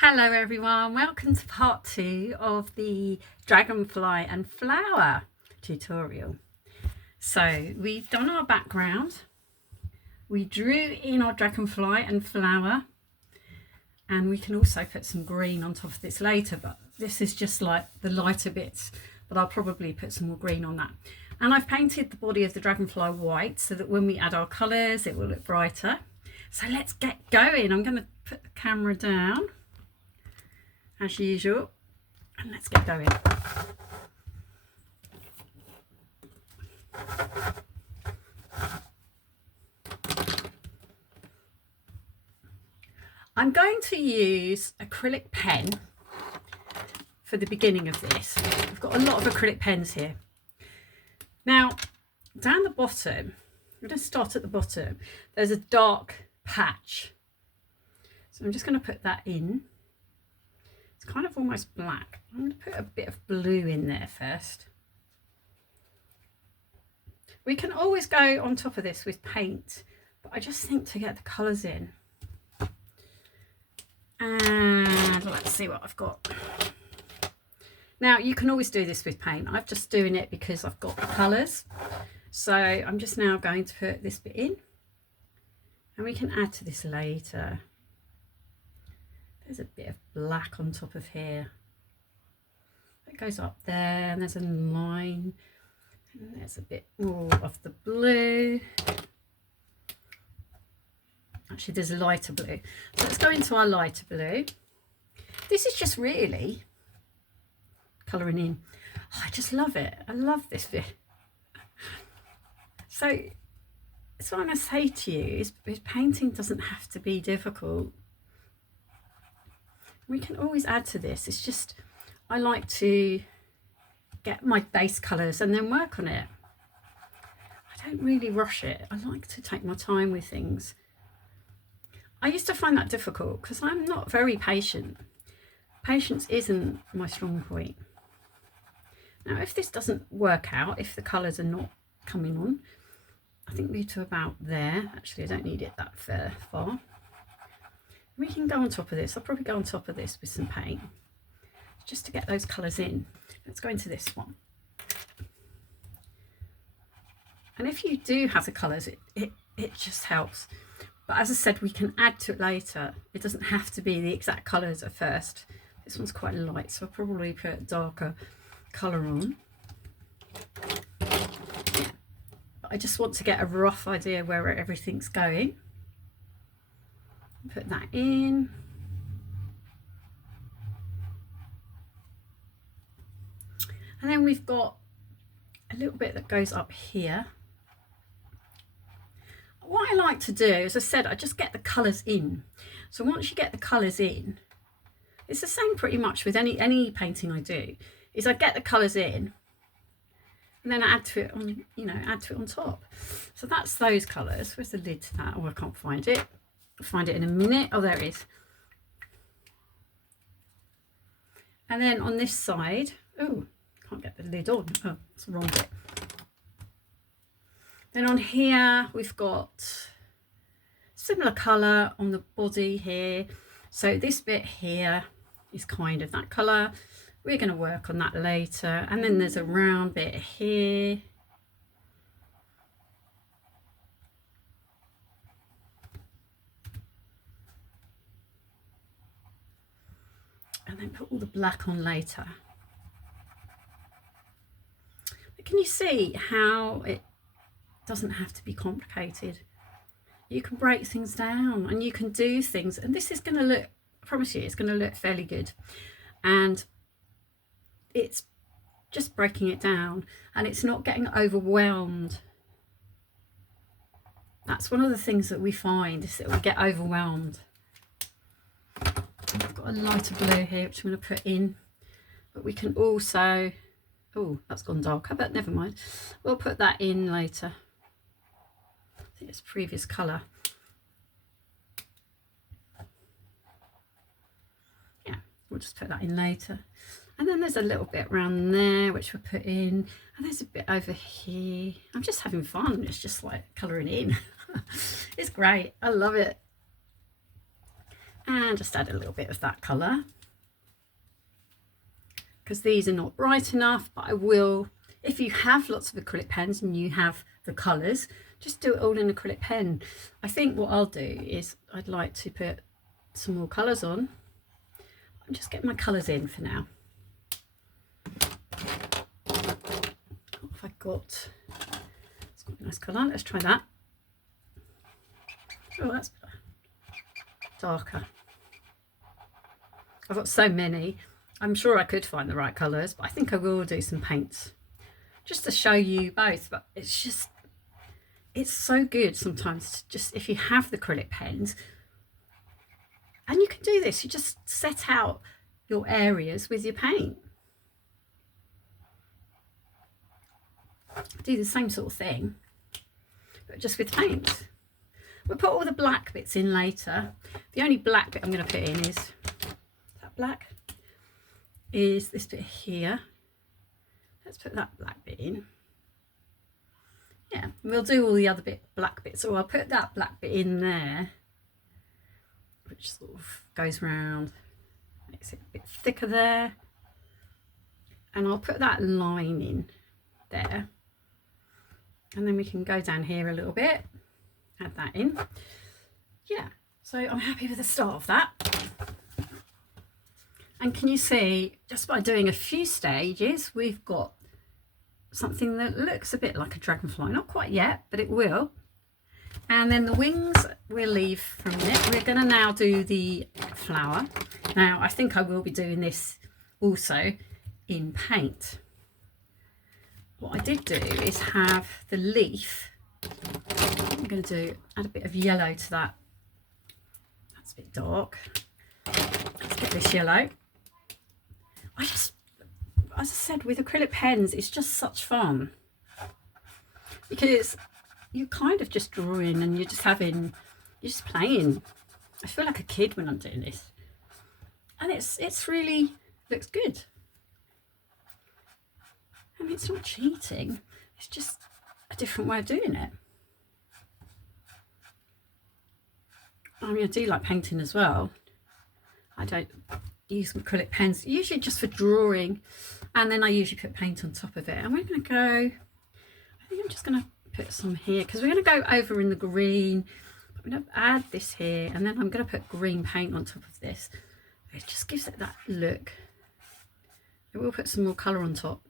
Hello everyone, welcome to part 2 of the dragonfly and flower tutorial. So we've done our background, we drew in our dragonfly and flower, and we can also put some green on top of this later, but this is just like the lighter bits, but I'll probably put some more green on that. And I've painted the body of the dragonfly white so that when we add our colours it will look brighter. So let's get going. I'm going to put the camera down as usual, and let's get going. I'm going to use acrylic pen for the beginning of this. I've got a lot of acrylic pens here. Now, down the bottom, I'm going to start at the bottom, there's a dark patch. So I'm just going to put that in. It's kind of almost black. I'm going to put a bit of blue in there first. We can always go on top of this with paint, but I just think to get the colours in. And let's see what I've got. Now you can always do this with paint. I'm just doing it because I've got the colours. So I'm just now going to put this bit in, and we can add to this later. There's a bit of black on top of here. It goes up there, and there's a line, and there's a bit more of the blue. Actually, there's a lighter blue. So let's go into our lighter blue. This is just really colouring in. Oh, I just love it. I love this bit. So what I'm going to say to you is painting doesn't have to be difficult. We can always add to this. It's just, I like to get my base colours and then work on it. I don't really rush it. I like to take my time with things. I used to find that difficult because I'm not very patient. Patience isn't my strong point. Now, if this doesn't work out, if the colours are not coming on, I think we're to about there. Actually, I don't need it that far. We can go on top of this. I'll probably go on top of this with some paint just to get those colours in. Let's go into this one. And if you do have the colours, it just helps. But as I said, we can add to it later. It doesn't have to be the exact colours at first. This one's quite light, so I'll probably put a darker colour on. Yeah. But I just want to get a rough idea where everything's going. Put that in. And then we've got a little bit that goes up here. What I like to do, as I said, I just get the colours in. So once you get the colours in, it's the same pretty much with any painting I do, is I get the colours in and then I add to it on, add to it on top. So that's those colours. Where's the lid to that? Oh, I can't find it. I'll find it in a minute. Oh, there it is. And then on this side, oh, can't get the lid on. Oh, it's the wrong bit. Then on here, we've got similar colour on the body here. So this bit here is kind of that colour. We're going to work on that later. And then there's a round bit here. And then put all the black on later. But can you see how it doesn't have to be complicated? You can break things down and you can do things, and this is going to look, I promise you, it's going to look fairly good. And it's just breaking it down, and it's not getting overwhelmed. That's one of the things that we find, is that we get overwhelmed. I've got a lighter blue here which I'm going to put in, but we can also, oh, that's gone darker, but never mind, we'll put that in later. I think it's previous colour. Yeah, we'll just put that in later. And then there's a little bit around there which we'll put in, and there's a bit over here. I'm just having fun. It's just like colouring in. It's great. I love it. And just add a little bit of that colour, because these are not bright enough, but I will, if you have lots of acrylic pens and you have the colours, just do it all in acrylic pen. I think what I'll do is I'd like to put some more colours on. I'm just getting my colours in for now. What have I got? It's got a nice colour. Let's try that. Oh, that's darker. I've got so many. I'm sure I could find the right colours, but I think I will do some paints just to show you both. But it's just, it's so good sometimes to just, if you have the acrylic pens, and you can do this, you just set out your areas with your paint. Do the same sort of thing, but just with paint. We'll put all the black bits in later. The only black bit I'm going to put in is that black, is this bit here. Let's put that black bit in. Yeah, we'll do all the other black bits. So I'll put that black bit in there, which sort of goes round, makes it a bit thicker there. And I'll put that line in there. And then we can go down here a little bit, add that in. Yeah, so I'm happy with the start of that. And can you see, just by doing a few stages, we've got something that looks a bit like a dragonfly. Not quite yet, but it will. And then the wings we'll leave for a minute. We're going to now do the flower. Now, I think I will be doing this also in paint. What I did do is have the leaf. I'm going to do, add a bit of yellow to that. That's a bit dark. Let's get this yellow. As I said, with acrylic pens, it's just such fun, because you're kind of just drawing and you're just playing. I feel like a kid when I'm doing this, and it's really looks good. I mean, it's not cheating, it's just a different way of doing it. I mean, I do like painting as well. I don't use acrylic pens, usually just for drawing, and then I usually put paint on top of it. And we're going to go, I think I'm just going to put some here, because we're going to go over in the green. I'm going to add this here, and then I'm going to put green paint on top of this. It just gives it that look. I will put some more colour on top.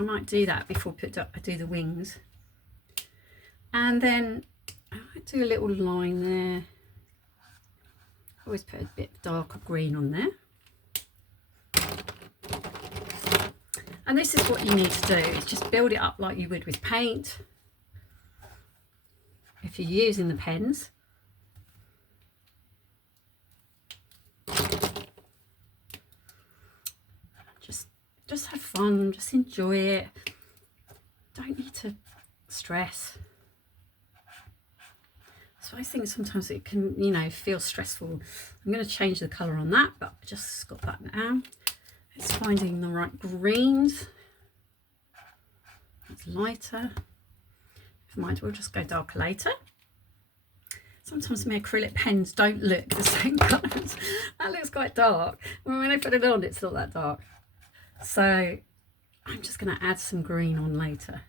I might do that before I do the wings. And then I might do a little line there. Always put a bit darker green on there. And this is what you need to do, is just build it up like you would with paint. If you're using the pens. Just have fun, just enjoy it. Don't need to stress. So I think sometimes it can, you know, feel stressful. I'm going to change the colour on that, but I just got that now. It's finding the right greens. It's lighter. Never mind, we'll just go darker later. Sometimes my acrylic pens don't look the same colours. That looks quite dark. When I put it on, it's not that dark. So I'm just going to add some green on later.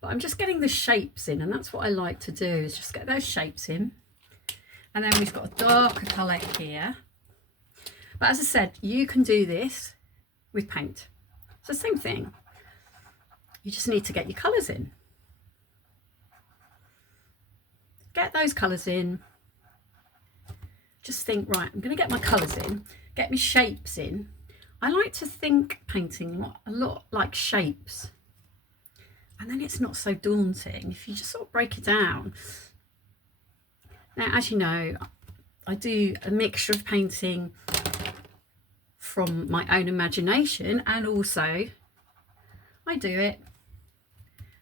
But I'm just getting the shapes in, and that's what I like to do, is just get those shapes in. And then we've got a darker colour here. But as I said, you can do this with paint. It's the same thing. You just need to get your colours in. Get those colours in. Just think, right, I'm going to get my colours in, get my shapes in. I like to think painting a lot like shapes, and then it's not so daunting if you just sort of break it down. Now, as you know, I do a mixture of painting from my own imagination, and also I do it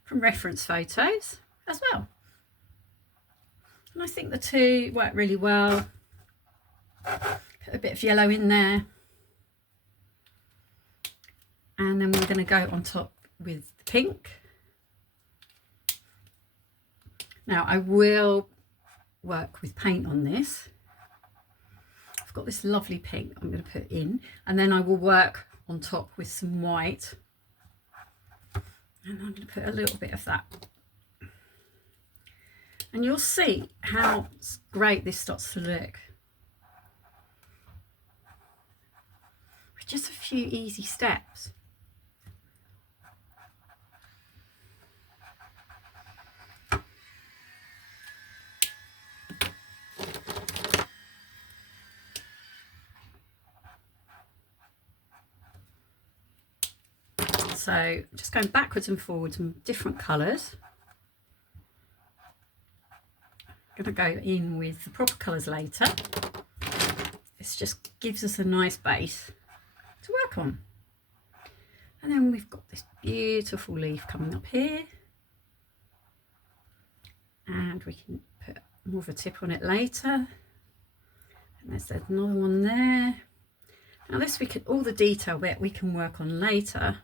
from reference photos as well. And I think the two work really well. Put a bit of yellow in there. And then we're going to go on top with the pink. Now I will work with paint on this. I've got this lovely pink I'm going to put in, and then I will work on top with some white, and I'm going to put a little bit of that, and you'll see how great this starts to look with just a few easy steps. So just going backwards and forwards in different colours. I'm going to go in with the proper colours later. This just gives us a nice base to work on. And then we've got this beautiful leaf coming up here. And we can put more of a tip on it later. And there's another one there. Now this, we could, all the detail bit we can work on later.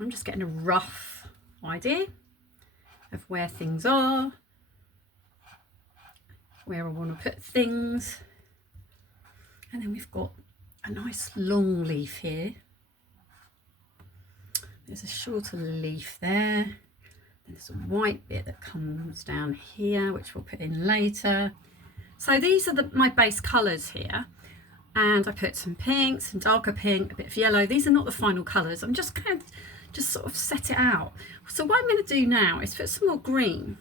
I'm just getting a rough idea of where things are, where I want to put things. And then we've got a nice long leaf here. There's a shorter leaf there. There's a white bit that comes down here, which we'll put in later. So these are my base colours here. And I put some pink, some darker pink, a bit of yellow. These are not the final colours. I'm just going to just sort of set it out. So what I'm going to do now is put some more green,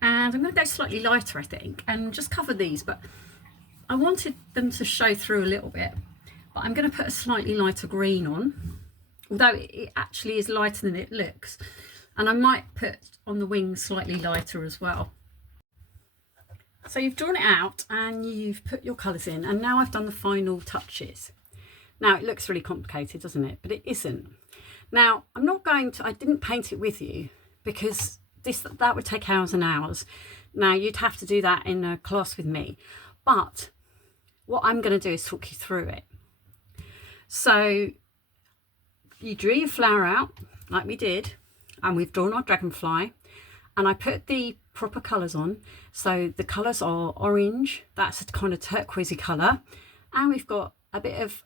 and I'm going to go slightly lighter, I think, and just cover these, but I wanted them to show through a little bit, but I'm going to put a slightly lighter green on, although it actually is lighter than it looks, and I might put on the wings slightly lighter as well. So you've drawn it out and you've put your colours in, and now I've done the final touches. Now it looks really complicated, doesn't it? But it isn't. Now, I'm not going to, I didn't paint it with you because that would take hours and hours. Now, you'd have to do that in a class with me. But what I'm going to do is talk you through it. So, you drew your flower out like we did, and we've drawn our dragonfly. And I put the proper colours on. So, the colours are orange, that's a kind of turquoisey colour. And we've got a bit of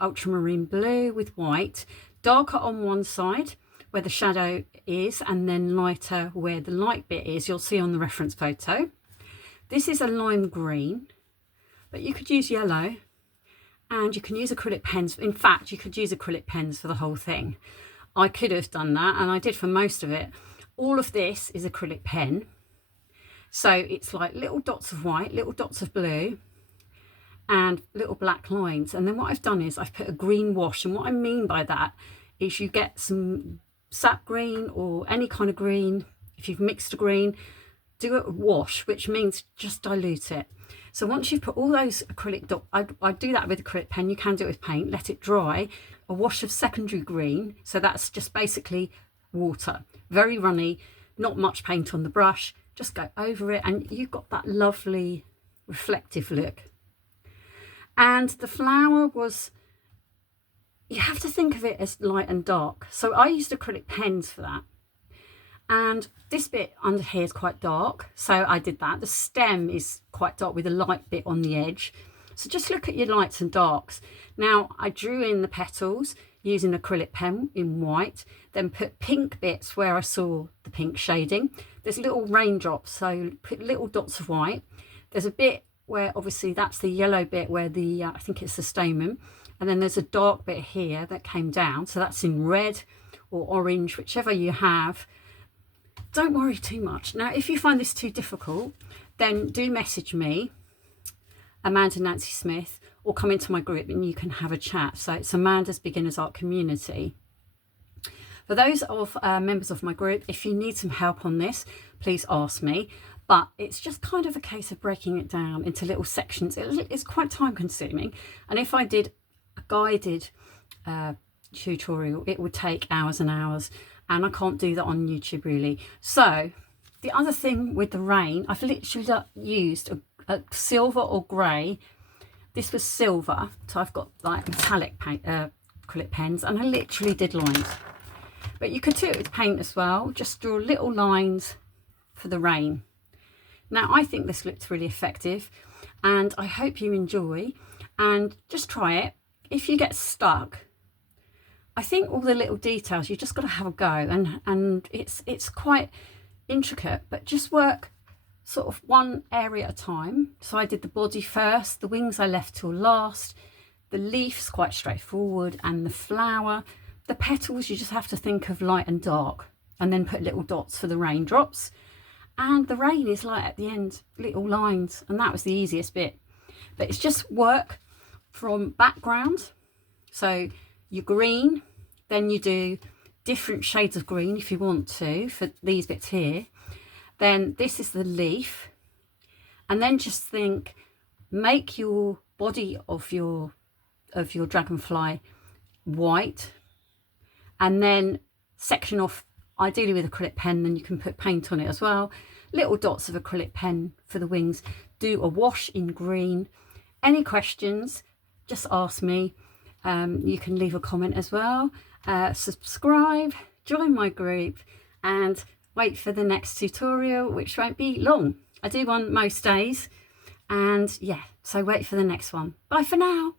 ultramarine blue with white. Darker on one side where the shadow is, and then lighter where the light bit is. You'll see on the reference photo. This is a lime green, but you could use yellow, and you can use acrylic pens. In fact, you could use acrylic pens for the whole thing. I could have done that, and I did for most of it. All of this is acrylic pen. So it's like little dots of white, little dots of blue, and little black lines. And then what I've done is I've put a green wash, and what I mean by that is you get some sap green or any kind of green. If you've mixed a green, do a wash, which means just dilute it. So once you've put all those acrylic dots, I do that with acrylic pen, you can do it with paint, let it dry, a wash of secondary green, so that's just basically water, very runny, not much paint on the brush, just go over it, and you've got that lovely reflective look. And the flower was, you have to think of it as light and dark. So I used acrylic pens for that. And this bit under here is quite dark, so I did that. The stem is quite dark with a light bit on the edge. So just look at your lights and darks. Now I drew in the petals using acrylic pen in white, then put pink bits where I saw the pink shading. There's little raindrops, so put little dots of white. There's a bit where obviously that's the yellow bit where the I think it's the stamen, and then there's a dark bit here that came down, so that's in red or orange, whichever you have. Don't worry too much. Now if you find this too difficult, then do message me, Amanda Nancy Smith, or come into my group and you can have a chat. So it's Amanda's Beginners Art Community. For those of members of my group, if you need some help on this, please ask me. But it's just kind of a case of breaking it down into little sections. It's quite time consuming. And if I did a guided tutorial, it would take hours and hours. And I can't do that on YouTube really. So the other thing with the rain, I've literally used a silver or grey. This was silver. So I've got like metallic paint, acrylic pens, and I literally did lines. But you could do it with paint as well. Just draw little lines for the rain. Now, I think this looked really effective, and I hope you enjoy, and just try it. If you get stuck, I think all the little details, you just got to have a go, and it's quite intricate, but just work sort of one area at a time. So I did the body first, the wings I left till last, the leaf's quite straightforward, and the flower, the petals, you just have to think of light and dark, and then put little dots for the raindrops. And the rain is like at the end, little lines, and that was the easiest bit. But it's just work from background. So your green, then you do different shades of green if you want to for these bits here. Then this is the leaf, and then just think, make your body of your dragonfly white, and then section off ideally with acrylic pen, then you can put paint on it as well. Little dots of acrylic pen for the wings. Do a wash in green. Any questions, just ask me. You can leave a comment as well. Subscribe, join my group, and wait for the next tutorial, which won't be long. I do one most days, and yeah, so wait for the next one. Bye for now.